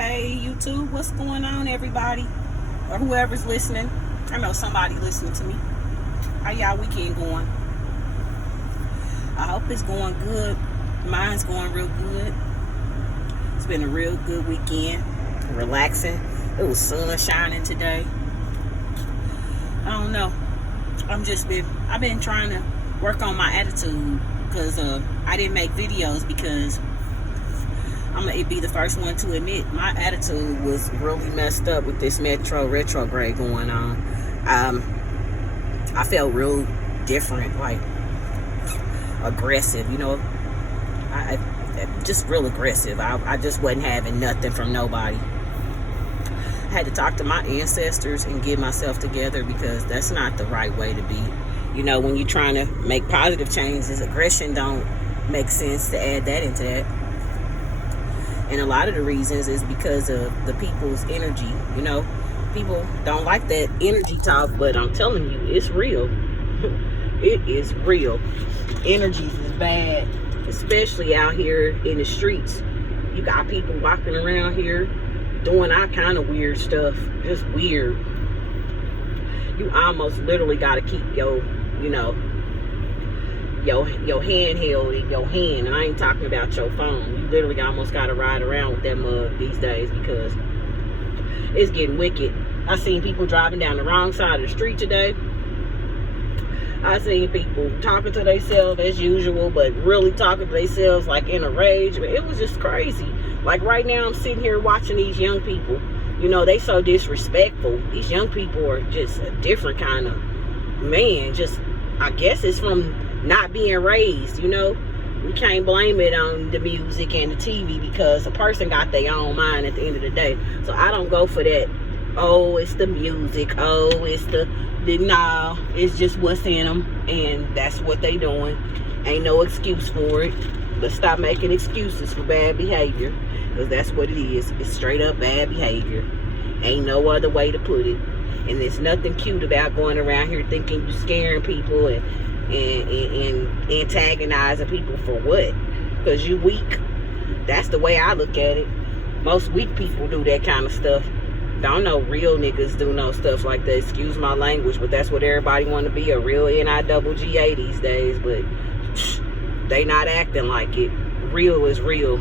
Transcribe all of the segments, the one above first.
Hey YouTube, what's going on, everybody, or whoever's listening? I know somebody listening to me. How y'all weekend going? I hope it's going good. Mine's going real good. It's been a real good weekend. Relaxing. It was sun shining today. I don't know. I've been trying to work on my attitude because I didn't make videos because I'm gonna be the first one to admit my attitude was really messed up with this Metro retrograde going on. I felt real different, like aggressive, I just real aggressive. I just wasn't having nothing from nobody. I had to talk to my ancestors and get myself together because that's not the right way to be. When you're trying to make positive changes, aggression don't make sense to add that into that. And a lot of the reasons is because of the people's energy. People don't like that energy talk, but I'm telling you, it's real. It is real. Energies is bad, especially out here in the streets. You got people walking around here doing all kind of weird stuff. Just weird. You almost literally got to keep your hand held in your hand, and I ain't talking about your phone. You literally almost gotta ride around with that mug these days because it's getting wicked. I seen people driving down the wrong side of the street today. I seen people talking to themselves as usual, but really talking to themselves like in a rage. It was just crazy. Like right now I'm sitting here watching these young people. They so disrespectful. These young people are just a different kind of man. Just, I guess it's from not being raised. We can't blame it on the music and the TV because a person got their own mind at the end of the day. So I don't go for that. Oh, it's the music. Oh, it's nah, it's just what's in them, and that's what they doing. Ain't no excuse for it. But stop making excuses for bad behavior, because that's what it is. It's straight up bad behavior. Ain't no other way to put it. And there's nothing cute about going around here thinking you're scaring people and antagonizing people for what? Because you weak. That's the way I look at it. Most weak people do that kind of stuff. Don't know real niggas do no stuff like that. Excuse my language, but that's what everybody want to be, a real N-I-double-G-A these days. But they not acting like it. Real is real.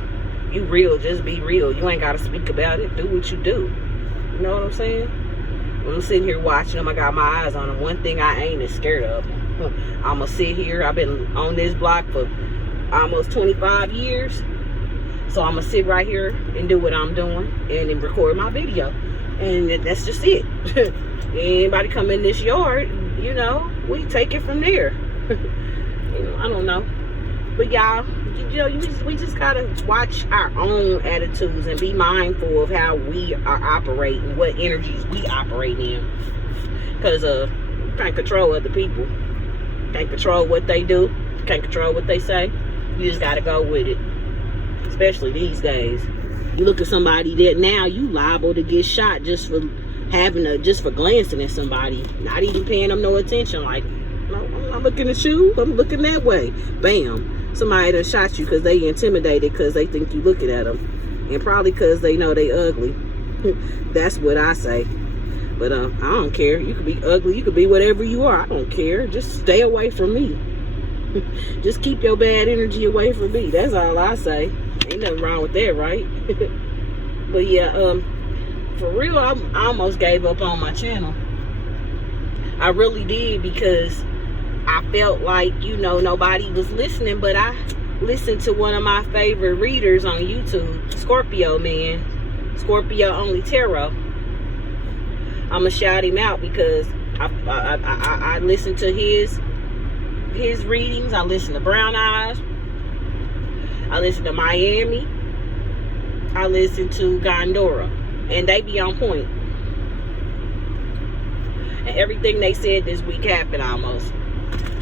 You real, just be real. You ain't got to speak about it. Do what you do. You know what I'm saying? When I'm sitting here watching them, I got my eyes on them. One thing I ain't is scared of. I'm going to sit here. I've been on this block for almost 25 years. So I'm going to sit right here and do what I'm doing and then record my video. And that's just it. Anybody come in this yard, we take it from there. I don't know. But y'all, we just got to watch our own attitudes and be mindful of how we are operating, what energies we operate in. Because you can't control other people. Can't control what they do. Can't control what they say. You just got to go with it. Especially these days. You look at somebody that now you liable to get shot just for glancing at somebody. Not even paying them no attention. Like, no, I'm not looking at you. I'm looking that way. Bam. Somebody done shot you because they intimidated because they think you looking at them. And probably because they know they ugly. That's what I say. But I don't care. You could be ugly. You could be whatever you are. I don't care. Just stay away from me. Just keep your bad energy away from me. That's all I say. Ain't nothing wrong with that, right? But yeah, for real, I almost gave up on my channel. I really did, because I felt like, nobody was listening. But I listened to one of my favorite readers on YouTube, Scorpio man. Scorpio Only Tarot. I'm gonna shout him out because I listened to his readings. I listened to Brown Eyes. I listened to Miami. I listened to Gondora, and they be on point. And everything they said this week happened almost.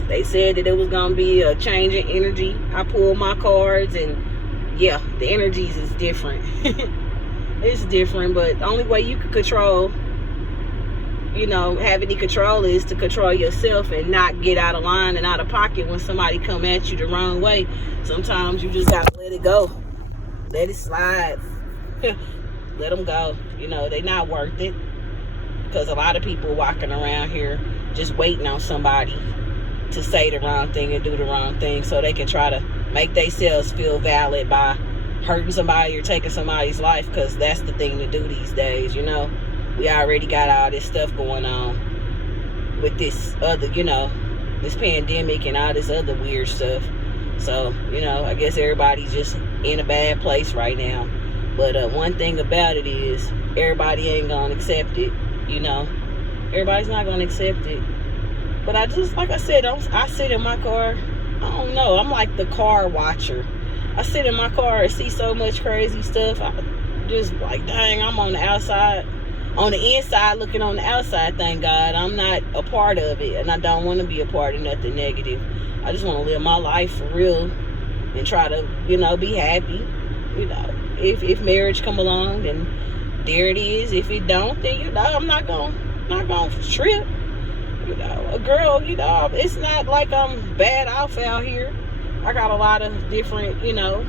They said that it was gonna be a change in energy. I pulled my cards, and yeah, the energies is different. It's different, but the only way you can control, have any control is to control yourself and not get out of line and out of pocket when somebody come at you the wrong way. Sometimes you just gotta let it go. Let it slide. let them go. You know, they're not worth it. Because a lot of people walking around here just waiting on somebody to say the wrong thing and do the wrong thing so they can try to make themselves feel valid by hurting somebody or taking somebody's life, because that's the thing to do these days. You know, we already got all this stuff going on with this other, you know, this pandemic and all this other weird stuff. So, you know, I guess everybody's just in a bad place right now. But one thing about it is everybody ain't gonna accept it. You know, everybody's not gonna accept it. But I just, like I said, I sit in my car. I don't know, I'm like the car watcher. I sit in my car and see so much crazy stuff. I just like, dang, I'm on the outside, on the inside looking on the outside. Thank God I'm not a part of it, and I don't want to be a part of nothing negative. I just want to live my life for real and try to, you know, be happy. You know, if marriage come along, then there it is. If it don't, then, you know, I'm not gonna trip. You know, a girl, you know, it's not like I'm bad off out here. I got a lot of different, you know,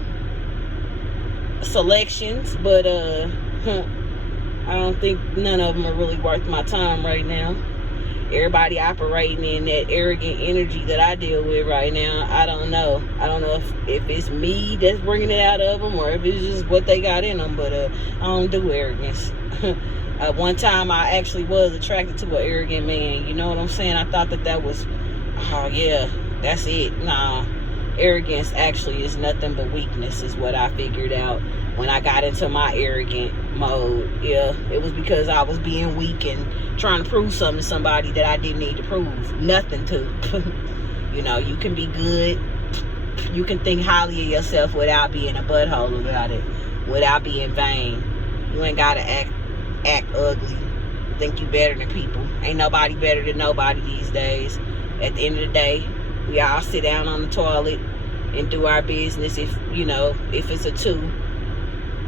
selections, but I don't think none of them are really worth my time right now. Everybody operating in that arrogant energy that I deal with right now. I don't know if it's me that's bringing it out of them or if it's just what they got in them, but I don't do arrogance. One time I actually was attracted to an arrogant man. You know what I'm saying? I thought that was, oh yeah, that's it. Nah, arrogance actually is nothing but weakness, is what I figured out when I got into my arrogant mode. Yeah, it was because I was being weak and trying to prove something to somebody that I didn't need to prove nothing to. You know, you can be good, you can think highly of yourself without being a butthole about it, without being vain. You ain't gotta act ugly, think you better than people. Ain't nobody better than nobody these days. At the end of the day, we all sit down on the toilet and do our business. If, you know, if it's a two,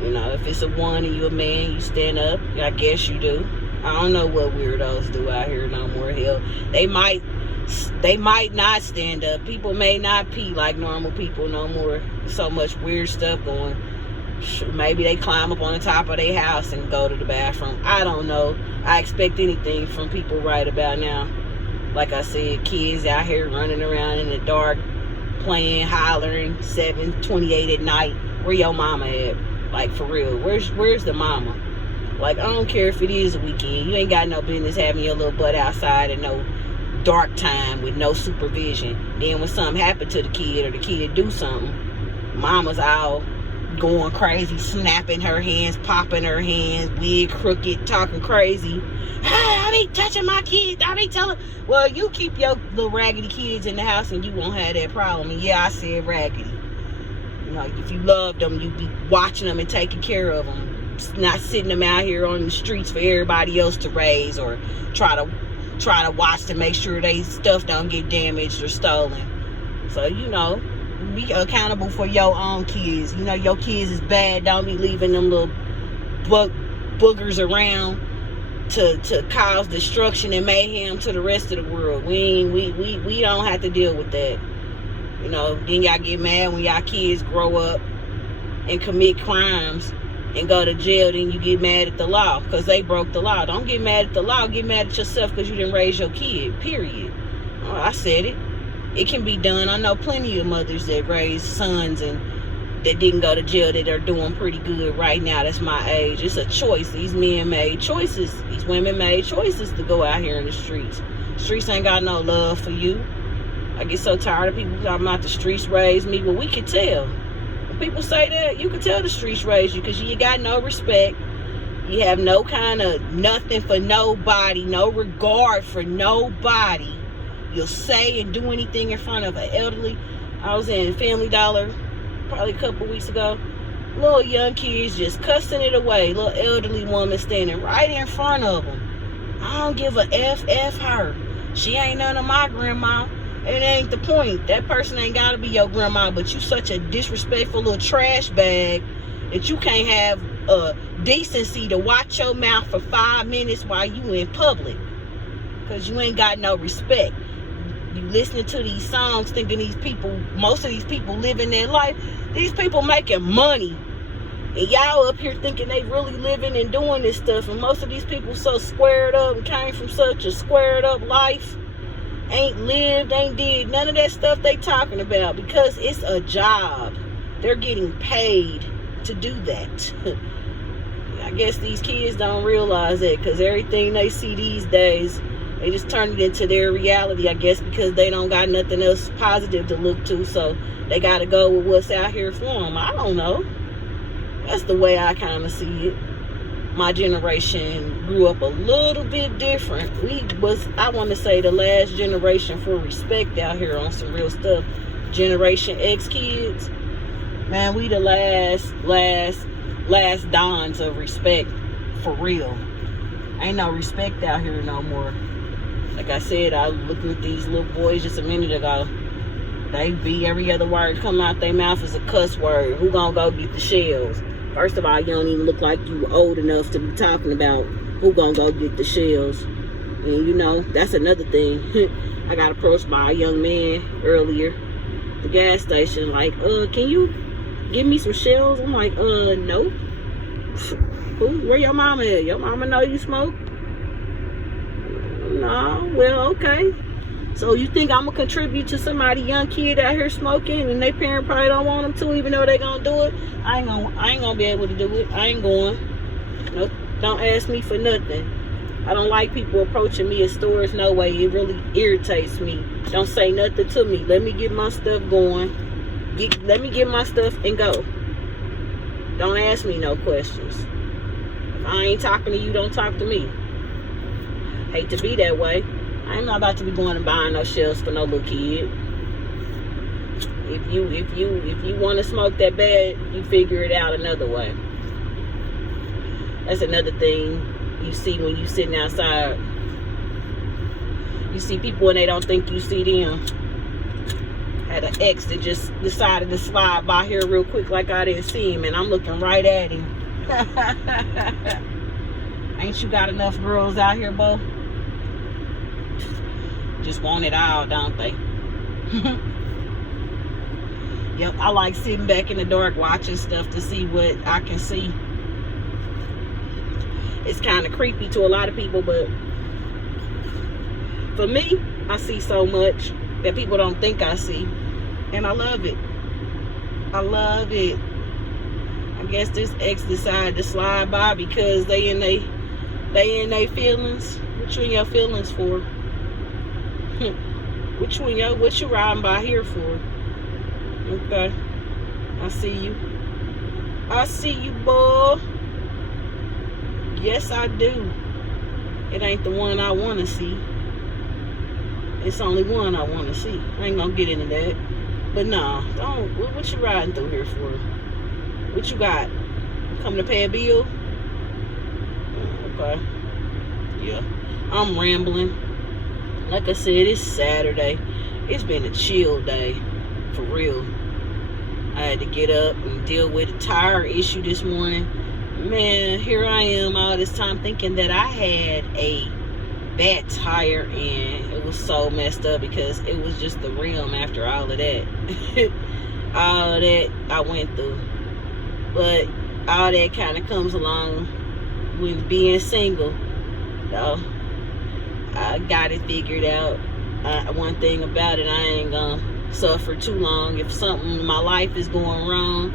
you know, if it's a one and you a man, you stand up. I guess you do. I don't know what weirdos do out here no more. Hell, they might not stand up. People may not pee like normal people no more. So much weird stuff going. Maybe they climb up on the top of their house and go to the bathroom. I don't know. I expect anything from people right about now. Like I said, kids out here running around in the dark, playing, hollering, 7:28 at night. Where your mama at? Like, for real, where's the mama? Like, I don't care if it is a weekend. You ain't got no business having your little butt outside at no dark time with no supervision. Then when something happened to the kid or the kid do something, mama's all going crazy, snapping her hands, popping her hands, wig crooked, talking crazy. Hey, I be touching my kids. I be telling. Well, you keep your little raggedy kids in the house and you won't have that problem. And yeah, I said raggedy. You know, if you love them, you be watching them and taking care of them. Not sitting them out here on the streets for everybody else to raise or try to watch to make sure they stuff don't get damaged or stolen. So, you know, be accountable for your own kids. You know, your kids is bad. Don't be leaving them little boogers around to cause destruction and mayhem to the rest of the world. We don't have to deal with that. You know, then y'all get mad when y'all kids grow up and commit crimes and go to jail. Then you get mad at the law because they broke the law. Don't get mad at the law. Get mad at yourself because you didn't raise your kid, period. Oh, I said it. It can be done. I know plenty of mothers that raise sons and that didn't go to jail that are doing pretty good right now. That's my age. It's a choice. These men made choices. These women made choices to go out here in the streets. Streets ain't got no love for you. I get so tired of people talking about the streets raised me. Well, we can tell. When people say that, you can tell the streets raised you because you got no respect. You have no kind of nothing for nobody, no regard for nobody. You'll say and do anything in front of an elderly. I was in Family Dollar probably a couple weeks ago. Little young kids just cussing it away. Little elderly woman standing right in front of them. I don't give a F her. She ain't none of my grandma. It ain't the point. That person ain't got to be your grandma, but you such a disrespectful little trash bag that you can't have decency to watch your mouth for 5 minutes while you in public because you ain't got no respect. You listening to these songs thinking these people, most of these people living their life, these people making money And y'all up here thinking they really living and doing this stuff. And most of these people so squared up and came from such a squared up life. Ain't lived, ain't did none of that stuff they talking about. Because it's a job. They're getting paid to do that. I guess these kids don't realize that. Because everything they see these days, they just turn it into their reality. I guess because they don't got nothing else positive to look to. So they got to go with what's out here for them. I don't know. That's the way I kind of see it. My generation grew up a little bit different. We was, I want to say, the last generation for respect out here on some real stuff. Generation X kids. Man, we the last dawns of respect for real. Ain't no respect out here no more. Like I said, I was looking at these little boys just a minute ago. They be every other word come out their mouth is a cuss word. Who gonna go get the shells? First of all, you don't even look like you old enough to be talking about who gonna go get the shells. And you know, that's another thing. I got approached by a young man earlier at the gas station, like, can you give me some shells? I'm like, no. Where your mama at? Your mama know you smoke? No, well, okay. So you think I'm gonna contribute to somebody young kid out here smoking and they parent probably don't want them to, even though they gonna do it? I ain't gonna be able to do it. I ain't going. No, don't ask me for nothing. I don't like people approaching me at stores. No way. It really irritates me. Don't say nothing to me. Let me get my stuff going. Let me get my stuff and go. Don't ask me no questions. If I ain't talking to you, don't talk to me. Hate to be that way. I'm not about to be going and buying no shells for no little kid. If you want to smoke that bad, you figure it out another way. That's another thing you see when you sitting outside. You see people and they don't think you see them. Had an ex that just decided to slide by here real quick like I didn't see him, and I'm looking right at him. Ain't you got enough girls out here, Bo? Just want it all, don't they? Yep, I like sitting back in the dark watching stuff to see what I can see. It's kind of creepy to a lot of people, but for me, I see so much that people don't think I see, and I love it. I love it. I guess this ex decided to slide by because they in they feelings. What you in your feelings for? What you riding by here for? Okay, I see you. I see you, boy. Yes, I do. It ain't the one I want to see. It's only one I want to see. I ain't gonna get into that. But nah, don't. What you riding through here for? What you got? Come to pay a bill? Okay. Yeah. I'm rambling. Like I said, it's Saturday. It's been a chill day. For real. I had to get up and deal with a tire issue this morning. Man, here I am all this time thinking that I had a bad tire, and it was so messed up because it was just the rim after all of that. All of that I went through. But all that kind of comes along with being single. So I got it figured out. One thing about it, I ain't gonna suffer too long. If something in my life is going wrong,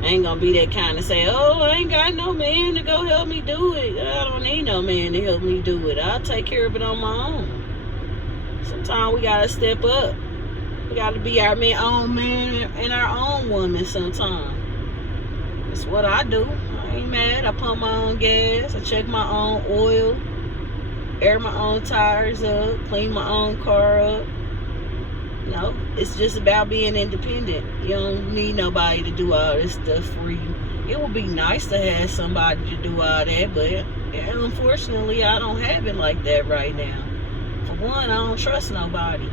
I ain't gonna be that kind of say, oh, I ain't got no man to go help me do it. I don't need no man to help me do it. I'll take care of it on my own. Sometimes we gotta step up. We gotta be our own man and our own woman sometimes. That's what I do. I ain't mad. I pump my own gas. I check my own oil. Air my own tires up. Clean my own car up. No, it's just about being independent. You don't need nobody to do all this stuff for you. It would be nice to have somebody to do all that, but unfortunately, I don't have it like that right now. For one, I don't trust nobody.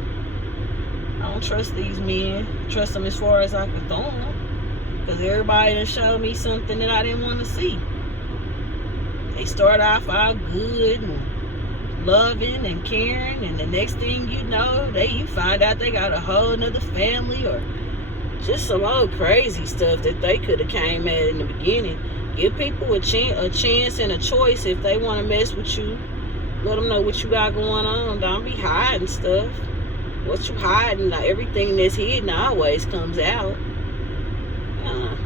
I don't trust these men. Trust them as far as I can throw them. Because everybody done showed me something that I didn't want to see. They start off all good and loving and caring, and the next thing you know, you find out they got a whole nother family, or just some old crazy stuff that they could have came at in the beginning. Give people a chance and a choice if they want to mess with you. Let them know what you got going on. Don't be hiding stuff. What you hiding, everything that's hidden always comes out.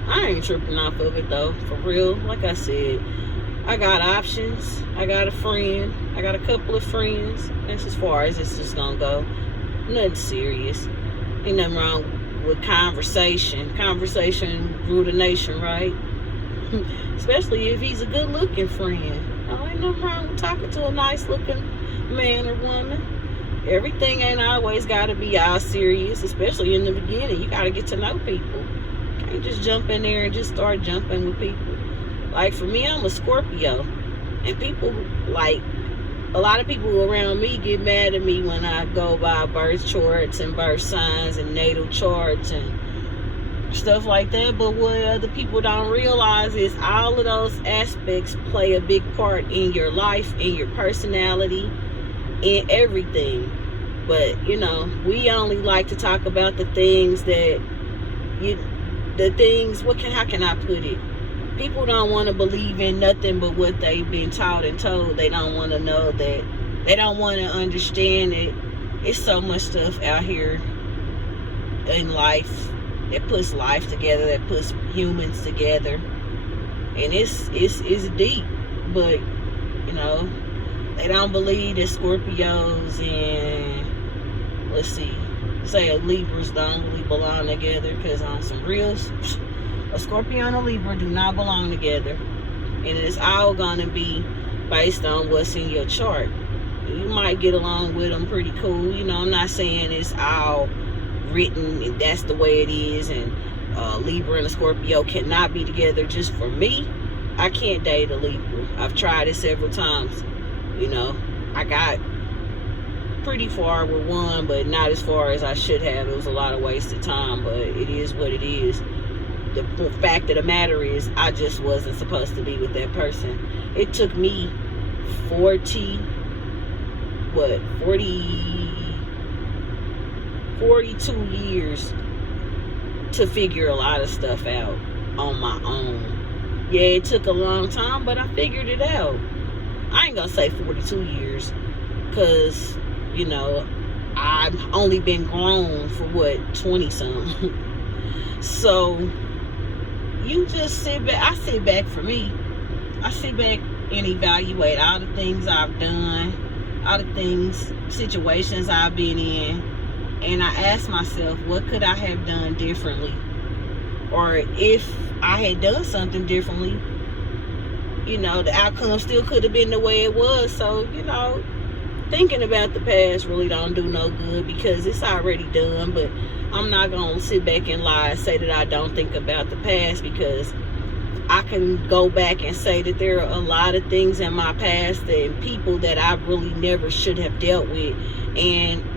I ain't tripping off of it though, for real. Like I said, I got options. I got a friend. I got a couple of friends. That's as far as it's just gonna go. Nothing serious. Ain't nothing wrong with conversation. Conversation rule the nation, right? Especially if he's a good looking friend. Oh, ain't nothing wrong with talking to a nice looking man or woman. Everything ain't always gotta be all serious, especially in the beginning. You gotta get to know people. You can't just jump in there and just start jumping with people. Like for me, I'm a Scorpio. And people, like, a lot of people around me get mad at me when I go by birth charts and birth signs and natal charts and stuff like that. But what other people don't realize is all of those aspects play a big part in your life, in your personality, in everything. But you know, we only like to talk about the things that how can I put it? People don't want to believe in nothing but what they've been taught and told. They don't want to know that. They don't want to understand it. It's so much stuff out here in life that puts life together, that puts humans together, and it's deep. But you know, they don't believe that Scorpios and say Libras don't really belong together, because on some real, a Scorpio and a Libra do not belong together, and it's all gonna be based on what's in your chart. You might get along with them pretty cool. You know, I'm not saying it's all written and that's the way it is, and Libra and a Scorpio cannot be together. Just for me, I can't date a Libra. I've tried it several times. You know, I got pretty far with one, but not as far as I should have. It was a lot of wasted time, but it is what it is. The fact of the matter is, I just wasn't supposed to be with that person. It took me 42 years to figure a lot of stuff out on my own. Yeah, it took a long time, but I figured it out. I ain't gonna say 42 years, because, you know, I've only been grown for 20-something. So, you just sit back. I sit back for me. I sit back and evaluate all the things I've done, all the things, situations I've been in, and I ask myself, what could I have done differently? Or if I had done something differently, you know, the outcome still could have been the way it was. So, you know, thinking about the past really don't do no good, because it's already done. But I'm not going to sit back and lie and say that I don't think about the past, because I can go back and say that there are a lot of things in my past and people that I really never should have dealt with,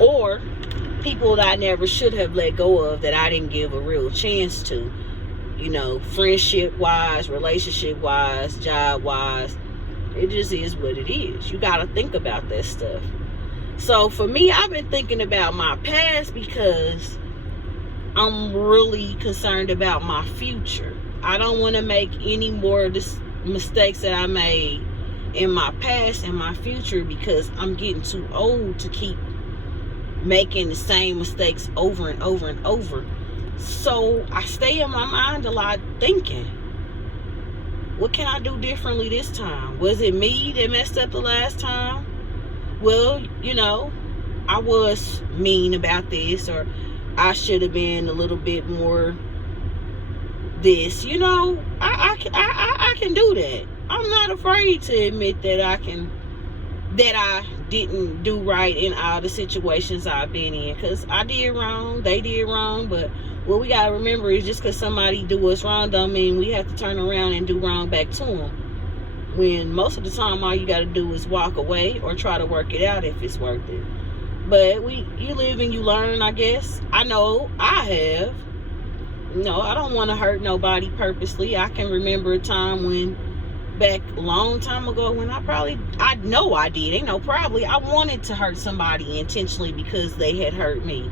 or people that I never should have let go of, that I didn't give a real chance to. You know, friendship wise, relationship wise, job wise. It just is what it is. You got to think about that stuff. So for me, I've been thinking about my past because I'm really concerned about my future. I don't want to make any more of the mistakes that I made in my past and my future, because I'm getting too old to keep making the same mistakes over and over and over. So I stay in my mind a lot thinking, what can I do differently this time? Was it me that messed up the last time? Well, you know, I was mean about this, or I should have been a little bit more this. You know, I can do that. I'm not afraid to admit that I didn't do right in all the situations I've been in, because I did wrong, they did wrong. But what we gotta remember is, just because somebody do us wrong don't mean we have to turn around and do wrong back to them. When most of the time all you gotta do is walk away or try to work it out if it's worth it. But you live and you learn, I guess. I know I have. No, I don't want to hurt nobody purposely. I can remember a time when, back a long time ago, when I know I did, ain't no probably, I wanted to hurt somebody intentionally because they had hurt me.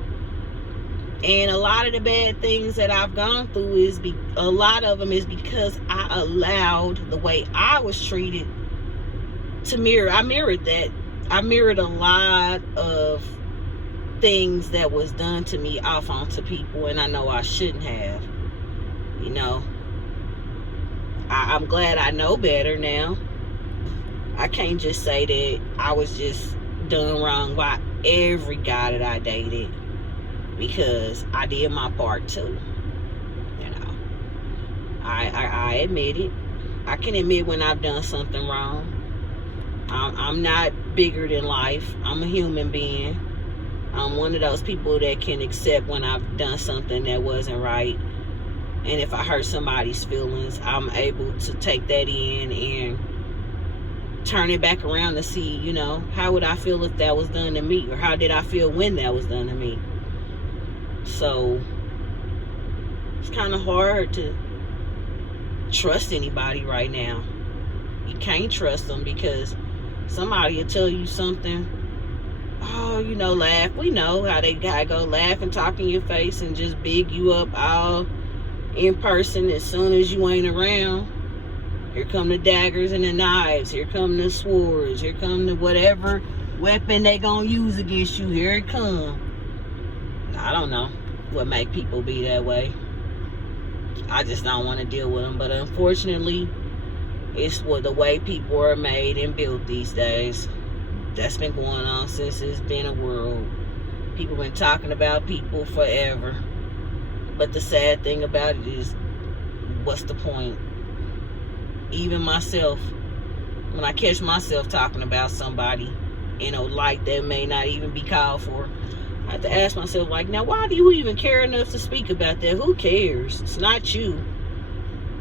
And a lot of the bad things that I've gone through a lot of them is because I allowed the way I was treated to mirror. I mirrored that. I mirrored a lot of things that was done to me off onto people, and I know I shouldn't have. You know, I'm glad I know better now. I can't just say that I was just done wrong by every guy that I dated, because I did my part too. You know, I admit it. I can admit when I've done something wrong. I'm not bigger than life. I'm a human being. I'm one of those people that can accept when I've done something that wasn't right. And if I hurt somebody's feelings, I'm able to take that in and turn it back around to see, you know, how would I feel if that was done to me? Or how did I feel when that was done to me? So it's kind of hard to trust anybody right now. You can't trust them because somebody will tell you something. Oh, you know, laugh. We know how they gotta go laugh and talk in your face and just big you up all in person. As soon as you ain't around, here come the daggers and the knives. Here come the swords. Here come the whatever weapon they gonna use against you. Here it come. I don't know what make people be that way. I just don't want to deal with them. But unfortunately, it's the way people are made and built these days. That's been going on since it's been a world. People been talking about people forever. But the sad thing about it is, what's the point? Even myself, when I catch myself talking about somebody in a light that may not even be called for, I have to ask myself, like, now why do you even care enough to speak about that? Who cares? It's not you.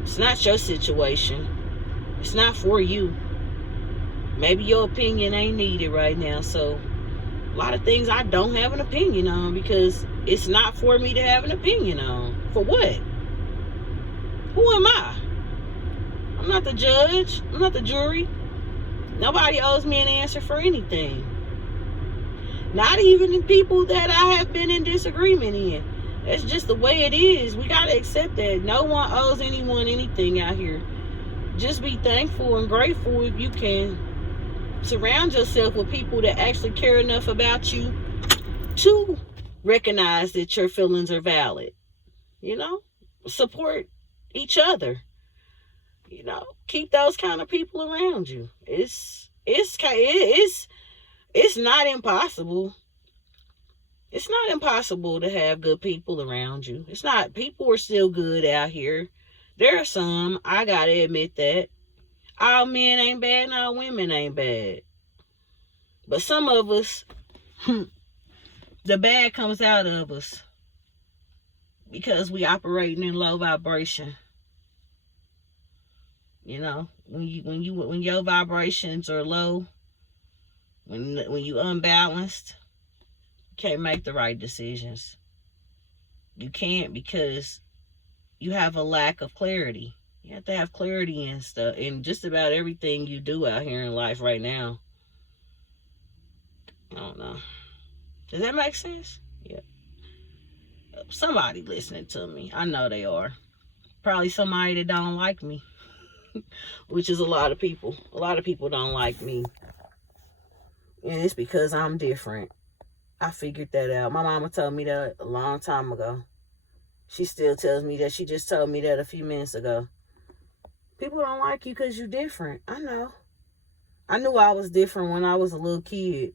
It's not your situation. It's not for you. Maybe your opinion ain't needed right now. So a lot of things I don't have an opinion on because it's not for me to have an opinion on. For what? Who am I? I'm not the judge. I'm not the jury. Nobody owes me an answer for anything. Not even the people that I have been in disagreement in. That's just the way it is. We got to accept that. No one owes anyone anything out here. Just be thankful and grateful if you can surround yourself with people that actually care enough about you to recognize that your feelings are valid. You know, support each other. You know, keep those kind of people around you. It's not impossible. It's not impossible to have good people around you. It's not. People are still good out here. There are some, I gotta admit that. All men ain't bad and all women ain't bad. But some of us, the bad comes out of us because we operating in low vibration. You know, when your vibrations are low, when you unbalanced, you can't make the right decisions. You can't because you have a lack of clarity. You have to have clarity and stuff in just about everything you do out here in life right now. I don't know. Does that make sense? Yeah. Somebody listening to me. I know they are. Probably somebody that don't like me. Which is a lot of people. A lot of people don't like me. And it's because I'm different. I figured that out. My mama told me that a long time ago. She still tells me that. She just told me that a few minutes ago. People don't like you because you're different. I know. I knew I was different when I was a little kid.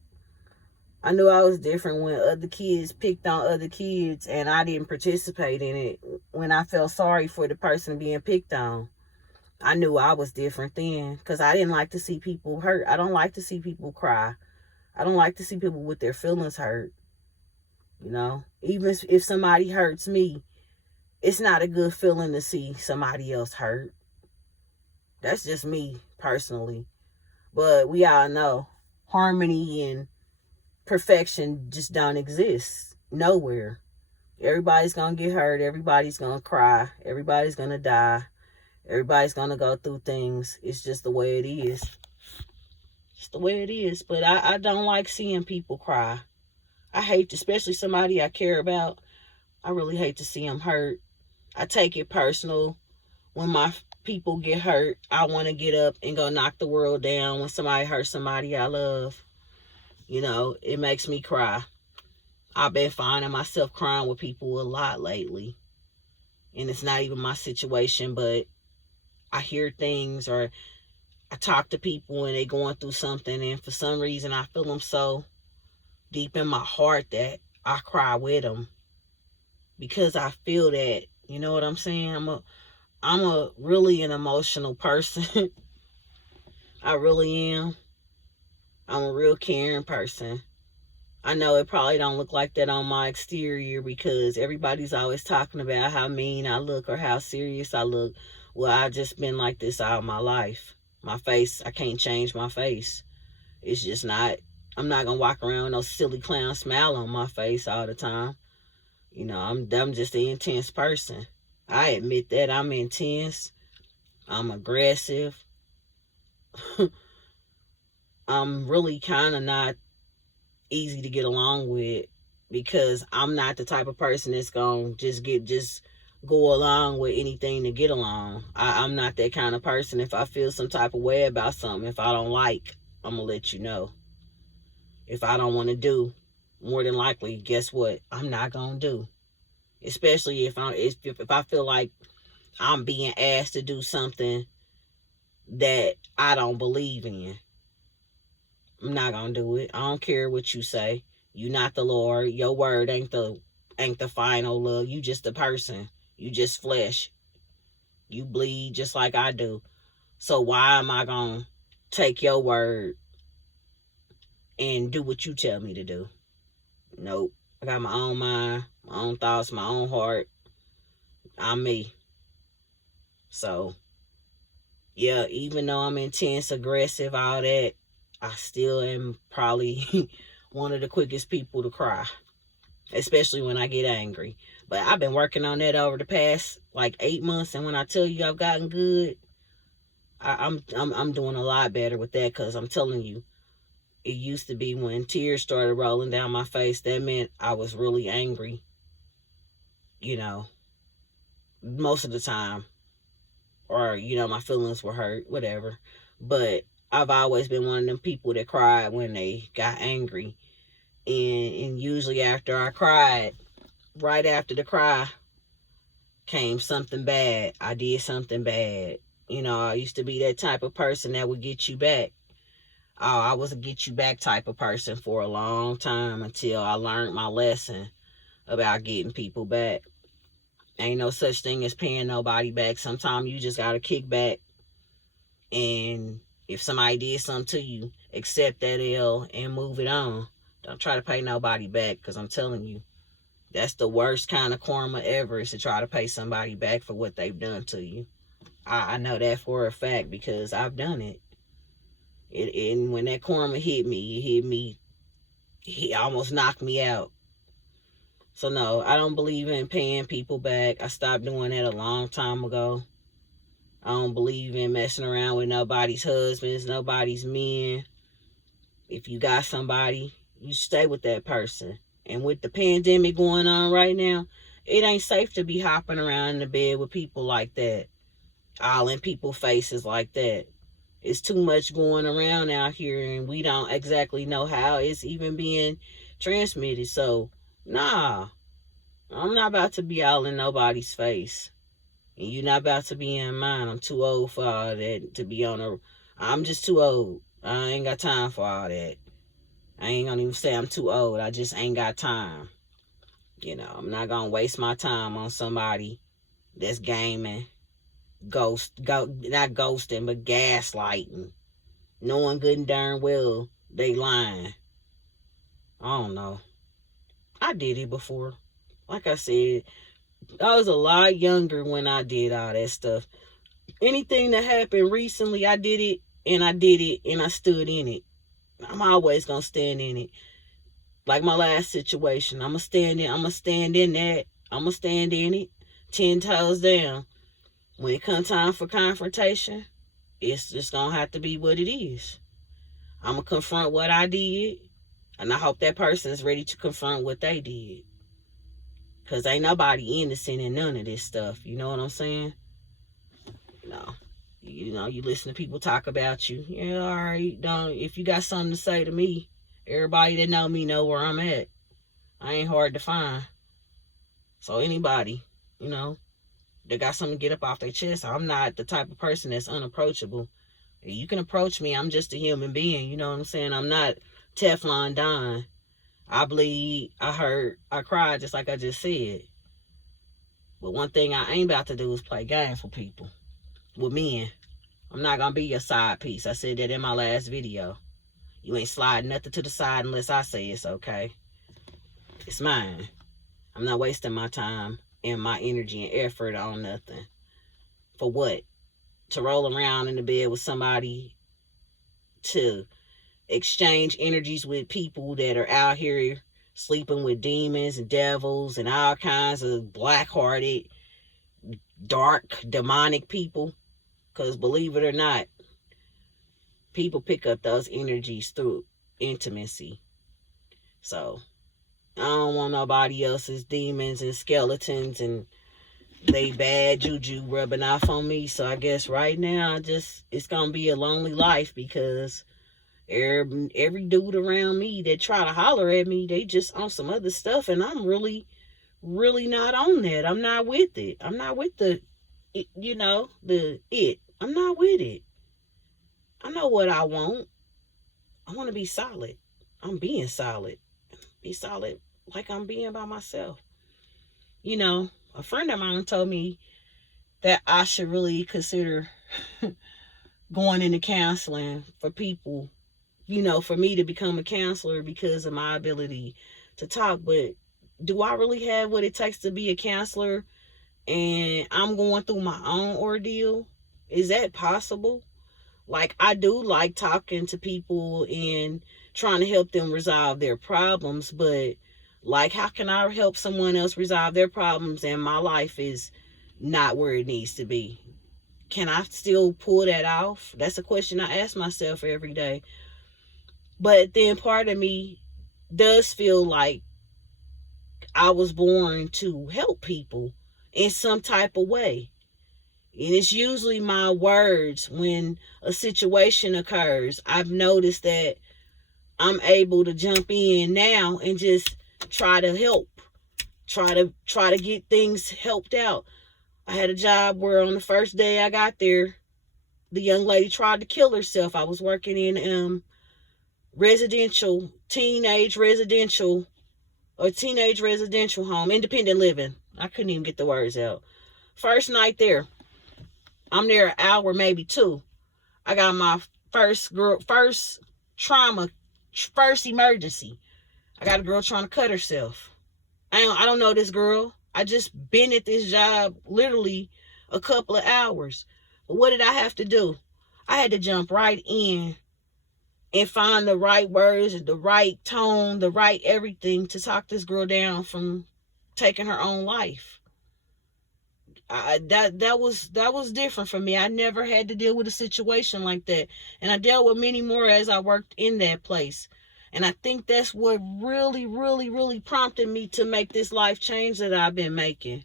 I knew I was different when other kids picked on other kids and I didn't participate in it. When I felt sorry for the person being picked on. I knew I was different then because I didn't like to see people hurt. I don't like to see people cry. I don't like to see people with their feelings hurt. You know, even if somebody hurts me, it's not a good feeling to see somebody else hurt. That's just me personally. But we all know harmony and perfection just don't exist nowhere. Everybody's going to get hurt. Everybody's going to cry. Everybody's going to die. Everybody's going to go through things. It's just the way it is. Just the way it is. But I don't like seeing people cry. I hate, especially somebody I care about. I really hate to see them hurt. I take it personal. When my people get hurt, I want to get up and go knock the world down. When somebody hurts somebody I love, it makes me cry. I've been finding myself crying with people a lot lately. And it's not even my situation, but I hear things or I talk to people and they going through something, and for some reason I feel them so deep in my heart that I cry with them because I feel that. You know what I'm saying? I'm a really an emotional person. I really am. I'm a real caring person. I know it probably don't look like that on my exterior because everybody's always talking about how mean I look or how serious I look. Well, I've just been like this all my life. My face, I can't change my face. It's just not, I'm not going to walk around with no silly clown smile on my face all the time. I'm just an intense person. I admit that I'm intense. I'm aggressive. I'm really kind of not easy to get along with because I'm not the type of person that's gonna just go along with anything to get along. I'm not that kind of person. If I feel some type of way about something, if I don't like, I'm gonna let you know. If I don't want to do, more than likely, guess what? I'm not gonna do. Especially if I feel like I'm being asked to do something that I don't believe in. I'm not gonna do it. I don't care what you say. You not the Lord. Your word ain't the final love. You just a person. You just flesh. You bleed just like I do. So why am I gonna take your word and do what you tell me to do? Nope. I got my own mind, my own thoughts, my own heart. I'm me. So yeah, even though I'm intense, aggressive, all that, I still am probably one of the quickest people to cry, especially when I get angry. But I've been working on that over the past like 8 months, and when I tell you I've gotten good, I'm doing a lot better with that because I'm telling you, it used to be when tears started rolling down my face, that meant I was really angry. Most of the time, or my feelings were hurt, whatever. But I've always been one of them people that cried when they got angry. And usually after I cried, right after the cry came something bad. I did something bad. I used to be that type of person that would get you back. I was a get you back type of person for a long time until I learned my lesson about getting people back. Ain't no such thing as paying nobody back. Sometimes you just got to kick back. And if somebody did something to you, accept that L and move it on. Don't try to pay nobody back, because I'm telling you, that's the worst kind of karma ever, is to try to pay somebody back for what they've done to you. I know that for a fact because I've done it. And when that karma hit me, it almost knocked me out. So no, I don't believe in paying people back. I stopped doing that a long time ago. I don't believe in messing around with nobody's husbands, nobody's men. If you got somebody, you stay with that person. And with the pandemic going on right now, it ain't safe to be hopping around in the bed with people like that. All in people's faces like that. It's too much going around out here, and we don't exactly know how it's even being transmitted. So, nah, I'm not about to be all in nobody's face. And you're not about to be in mine. I'm too old for all that to be on a... I'm just too old. I ain't got time for all that. I ain't gonna even say I'm too old. I just ain't got time. I'm not gonna waste my time on somebody that's gaming, not ghosting, but gaslighting, knowing good and darn well they lying. I don't know. I did it before. Like I said, I was a lot younger when I did all that stuff. Anything that happened recently, I did it, and I stood in it. I'm always gonna stand in it. Like my last situation, I'm gonna stand in that. I'm gonna stand in it, 10 toes down. When it comes time for confrontation, it's just gonna have to be what it is. I'm gonna confront what I did, and I hope that person is ready to confront what they did. Because ain't nobody innocent in none of this stuff. You know what I'm saying? No. You listen to people talk about you. Yeah, all right. Don't, if you got something to say to me, everybody that know me know where I'm at. I ain't hard to find. So anybody, they got something to get up off their chest. I'm not the type of person that's unapproachable. You can approach me. I'm just a human being. You know what I'm saying? I'm not Teflon Don. I bleed, I hurt, I cry, just like I just said. But one thing I ain't about to do is play games for people. With men. I'm not going to be your side piece. I said that in my last video. You ain't sliding nothing to the side unless I say it's okay. It's mine. I'm not wasting my time and my energy and effort on nothing. For what? To roll around in the bed with somebody, to exchange energies with people that are out here sleeping with demons and devils and all kinds of black-hearted, dark, demonic people. Because believe it or not, people pick up those energies through intimacy. So I don't want nobody else's demons and skeletons and they bad juju rubbing off on me. So I guess right now it's gonna be a lonely life, because every dude around me that try to holler at me, they just on some other stuff, and I'm really not on that. I'm not with it. I'm not with the I'm not with it. I know what I want. I want to be solid. I'm being solid. Be solid like I'm being by myself. A friend of mine told me that I should really consider going into counseling for people, for me to become a counselor because of my ability to talk. But do I really have what it takes to be a counselor, and I'm going through my own ordeal? Is that possible? Like, I do like talking to people and trying to help them resolve their problems, but like, how can I help someone else resolve their problems and my life is not where it needs to be? Can I still pull that off? That's a question I ask myself every day. But then part of me does feel like I was born to help people in some type of way. And it's usually my words when a situation occurs. I've noticed that I'm able to jump in now and just try to help. Try to get things helped out. I had a job where on the first day I got there, the young lady tried to kill herself. I was working in teenage residential home, independent living. I couldn't even get the words out. First night there, I'm there an hour, maybe two. I got my first emergency. I got a girl trying to cut herself. I don't know this girl. I just been at this job literally a couple of hours. But what did I have to do? I had to jump right in and find the right words, the right tone, the right everything to talk this girl down from taking her own life. That was different for me. I never had to deal with a situation like that, and I dealt with many more as I worked in that place. And I think that's what really, really, really prompted me to make this life change that I've been making,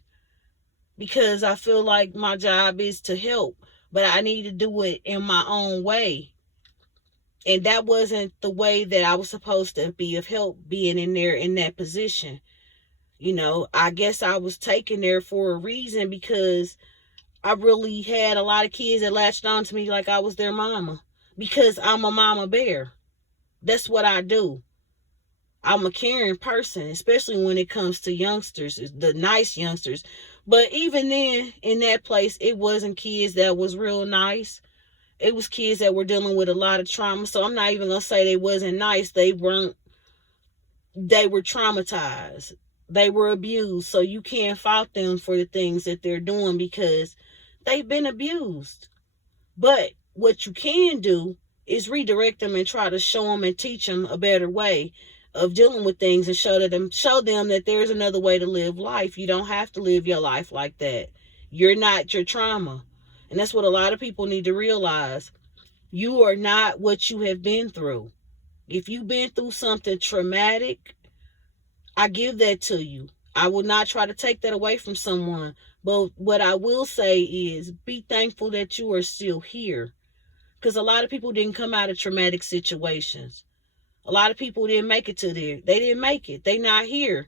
because I feel like my job is to help, but I need to do it in my own way. And that wasn't the way that I was supposed to be of help, being in there in that position. I guess I was taken there for a reason, because I really had a lot of kids that latched on to me like I was their mama, because I'm a mama bear. That's what I do. I'm a caring person, especially when it comes to youngsters, the nice youngsters. But even then, in that place, it wasn't kids that was real nice. It was kids that were dealing with a lot of trauma. So I'm not even going to say they wasn't nice. They were traumatized. They were abused. So you can't fault them for the things that they're doing, because they've been abused. But what you can do is redirect them and try to show them and teach them a better way of dealing with things, and show them that there's another way to live life. You don't have to live your life like that. You're not your trauma. And that's what a lot of people need to realize. You are not what you have been through. If you've been through something traumatic, I give that to you. I will not try to take that away from someone. But what I will say is be thankful that you are still here. Because a lot of people didn't come out of traumatic situations. A lot of people didn't make it to there. They didn't make it. They not here.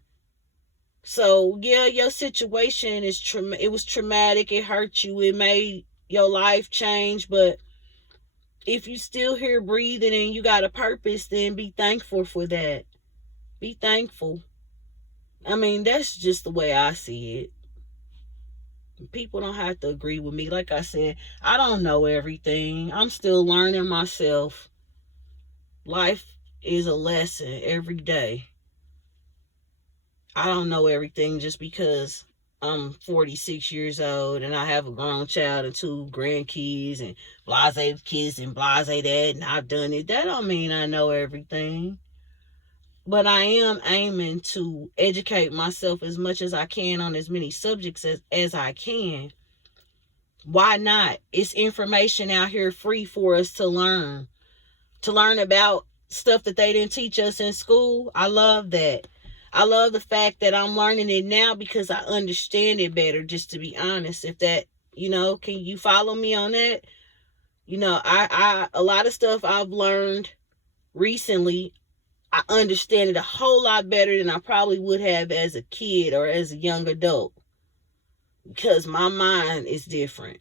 So yeah, your situation is it was traumatic. It hurt you. It made your life change. But if you still here breathing and you got a purpose, then be thankful for that. Be thankful. I mean, that's just the way I see it. People don't have to agree with me. Like I said, I don't know everything. I'm still learning myself. Life is a lesson every day. I don't know everything just because I'm 46 years old and I have a grown child and 2 grandkids and blase kids and blase that, and I've done it. That don't mean I know everything. But I am aiming to educate myself as much as I can on as many subjects as I can. Why not? It's information out here free for us to learn. To learn about stuff that they didn't teach us in school. I love that. I love the fact that I'm learning it now because I understand it better, just to be honest. If that, can you follow me on that? I a lot of stuff I've learned recently, I understand it a whole lot better than I probably would have as a kid or as a young adult. Because my mind is different.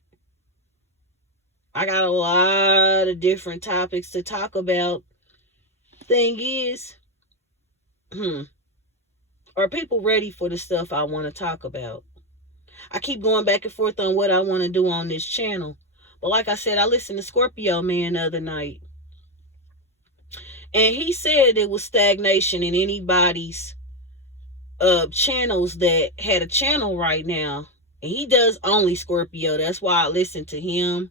I got a lot of different topics to talk about. Thing is, are people ready for the stuff I want to talk about? I keep going back and forth on what I want to do on this channel. But like I said, I listened to Scorpio Man the other night. And he said it was stagnation in anybody's channels that had a channel right now. And he does only Scorpio. That's why I listen to him.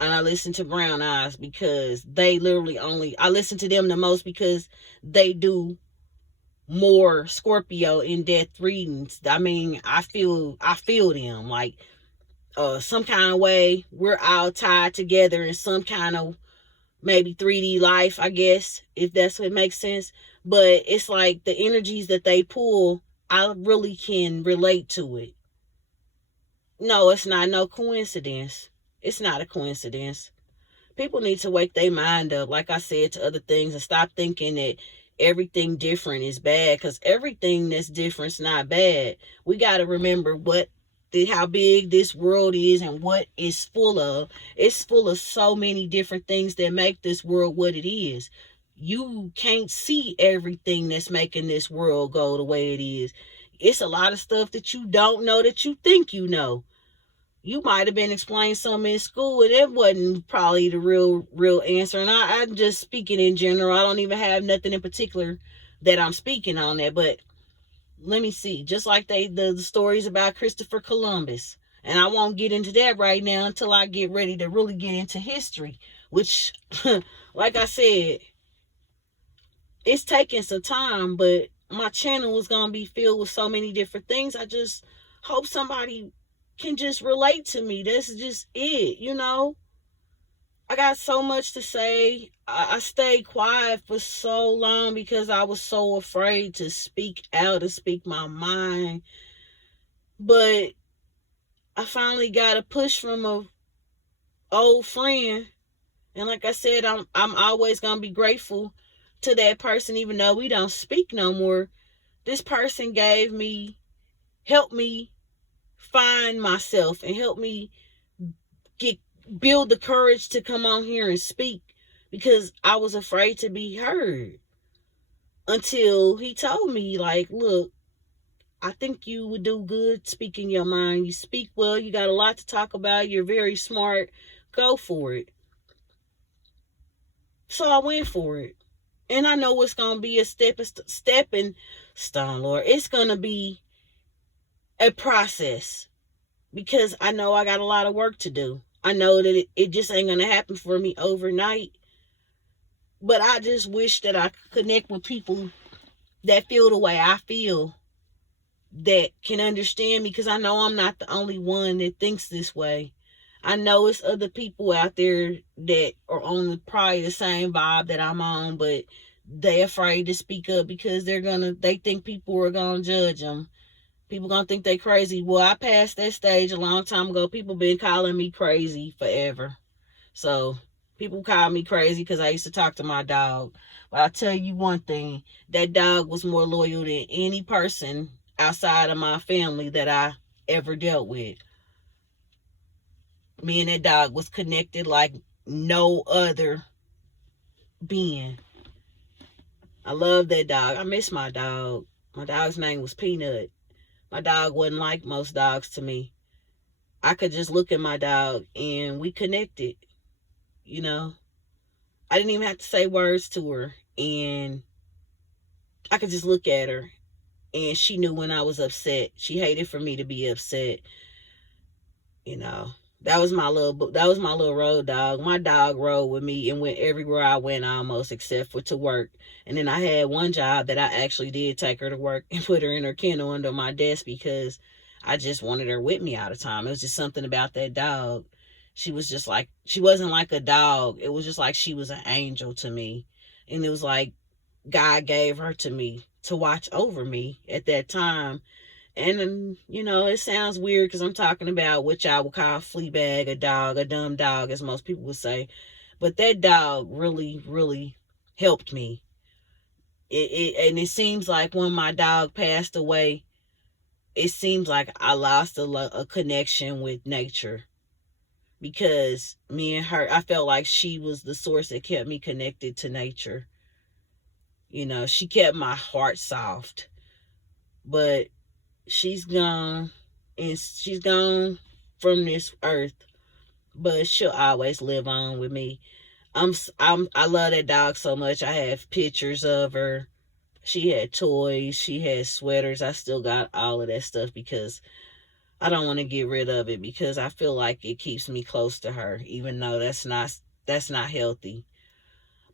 And I listen to Brown Eyes because they literally I listen to them the most because they do more Scorpio in-depth readings. I mean, I feel them like some kind of way we're all tied together in some kind of maybe 3D life, I guess, if that's what makes sense. But it's like the energies that they pull, I really can relate to it. No, it's not no coincidence. It's not a coincidence. People need to wake their mind up, like I said, to other things and stop thinking that everything different is bad, because everything that's different is not bad. We got to remember how big this world is and what it's full of. It's full of so many different things that make this world what it is. You can't see everything that's making this world go the way it is. It's a lot of stuff that you don't know that you think you know. You might have been explaining something in school and it wasn't probably the real answer. And I'm just speaking in general. I don't even have nothing in particular that I'm speaking on that. But let me see. Just like the stories about Christopher Columbus. And I won't get into that right now until I get ready to really get into history. Which, like I said, it's taking some time. But my channel is going to be filled with so many different things. I just hope somebody can just relate to me. That's just it, I got so much to say. I stayed quiet for so long because I was so afraid to speak out and speak my mind. But I finally got a push from a old friend. And like I said, I'm always going to be grateful to that person, even though we don't speak no more. This person helped me find myself and help me build the courage to come on here and speak, because I was afraid to be heard until he told me, like, look, I think you would do good speaking your mind. You speak well. You got a lot to talk about. You're very smart. Go for it. So I went for it. And I know it's going to be a stepping stone, Lord. It's going to be a process, because I know I got a lot of work to do. I know that it just ain't going to happen for me overnight. But I just wish that I could connect with people that feel the way I feel, that can understand me, because I know I'm not the only one that thinks this way. I know it's other people out there that are on probably the same vibe that I'm on, but they afraid to speak up because they think people are gonna judge them. People gonna think they crazy. Well, I passed that stage a long time ago. People been calling me crazy forever. So people call me crazy because I used to talk to my dog. But I'll tell you one thing, that dog was more loyal than any person outside of my family that I ever dealt with. Me and that dog was connected like no other being. I love that dog. I miss my dog. My dog's name was Peanut. My dog wasn't like most dogs to me. I could just look at my dog and we connected, you know. I didn't even have to say words to her, and I could just look at her, and she knew when I was upset. She hated for me to be upset, you know. That was my little road dog. My dog rode with me and went everywhere I went almost, except for to work. And then I had one job that I actually did take her to work and put her in her kennel under my desk because I just wanted her with me all the time. It was just something about that dog. She wasn't like a dog. It was just like she was an angel to me. And it was like God gave her to me to watch over me at that time. And, you know, it sounds weird because I'm talking about what y'all would call a flea bag, a dog, a dumb dog, as most people would say. But that dog really, really helped me. And it seems like when my dog passed away, it seems like I lost a connection with nature. Because me and her, I felt like she was the source that kept me connected to nature. You know, she kept my heart soft. But she's gone, and she's gone from this earth, but she'll always live on with me. I love that dog so much. I have pictures of her. She had toys, she had sweaters. I still got all of that stuff because I don't want to get rid of it because I feel like it keeps me close to her, even though that's not healthy.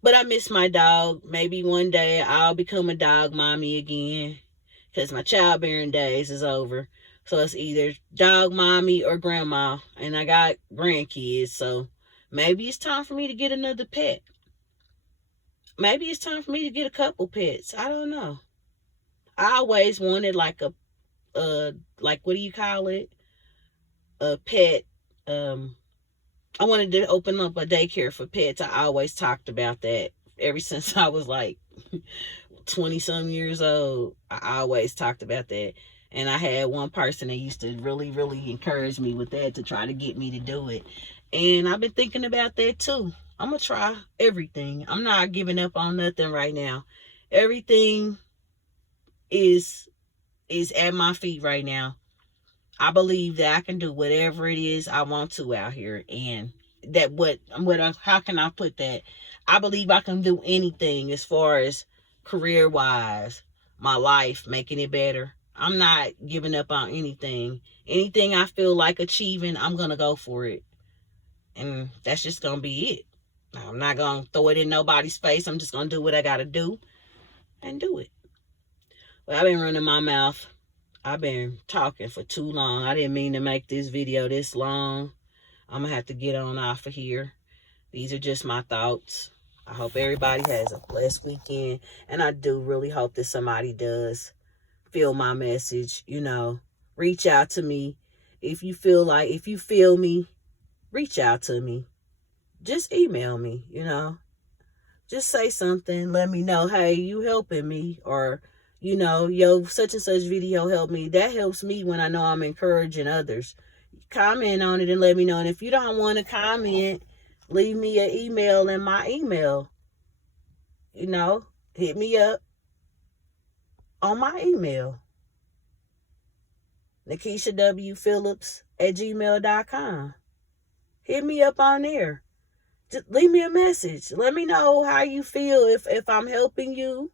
But I miss my dog. Maybe one day I'll become a dog mommy again because my childbearing days is over. So it's either dog mommy or grandma. And I got grandkids, so maybe it's time for me to get another pet. Maybe it's time for me to get a couple pets. I don't know. I always wanted like like, what do you call it? A pet. I wanted to open up a daycare for pets. I always talked about that ever since I was like 20 some years old. I always talked about that. And I had one person that used to really, really encourage me with that to try to get me to do it. And I've been thinking about that too. I'm going to try everything. I'm not giving up on nothing right now. Everything is at my feet right now. I believe that I can do whatever it is I want to out here. And that how can I put that? I believe I can do anything as far as career-wise, my life, making it better. I'm not giving up on anything. Anything I feel like achieving, I'm going to go for it. And that's just going to be it. I'm not going to throw it in nobody's face. I'm just going to do what I got to do and do it. Well, I've been running my mouth. I've been talking for too long. I didn't mean to make this video this long. I'm going to have to get on off of here. These are just my thoughts. I hope everybody has a blessed weekend. And I do really hope that somebody does feel my message. You know, reach out to me. If you feel me, reach out to me. Just email me, you know. Just say something. Let me know, hey, you helping me. Or, you know, yo, such and such video helped me. That helps me when I know I'm encouraging others. Comment on it and let me know. And if you don't want to comment, leave me an email in my email. You know, hit me up on my email. NakeishaWPhillips@gmail.com. Hit me up on there. Just leave me a message. Let me know how you feel. If I'm helping you,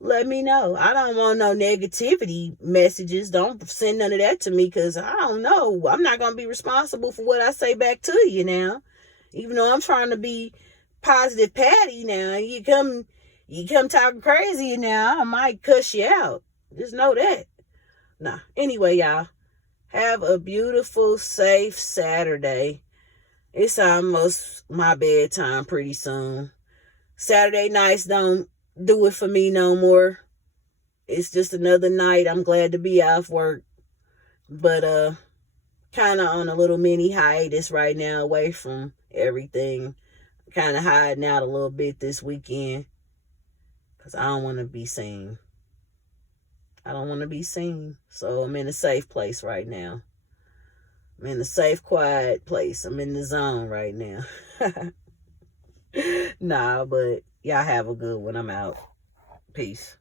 let me know. I don't want no negativity messages. Don't send none of that to me because I don't know. I'm not going to be responsible for what I say back to you now. Even though I'm trying to be positive Patty now. You come talking crazy now, I might cuss you out. Just know that. Nah. Anyway, y'all. Have a beautiful, safe Saturday. It's almost my bedtime pretty soon. Saturday nights don't do it for me no more. It's just another night. I'm glad to be off work. But kind of on a little mini hiatus right now, away from everything. Kind of hiding out a little bit this weekend because I don't want to be seen. I don't want to be seen. So I'm in a safe place right now. I'm in a safe, quiet place. I'm in the zone right now. Nah, but y'all have a good one. I'm out. Peace.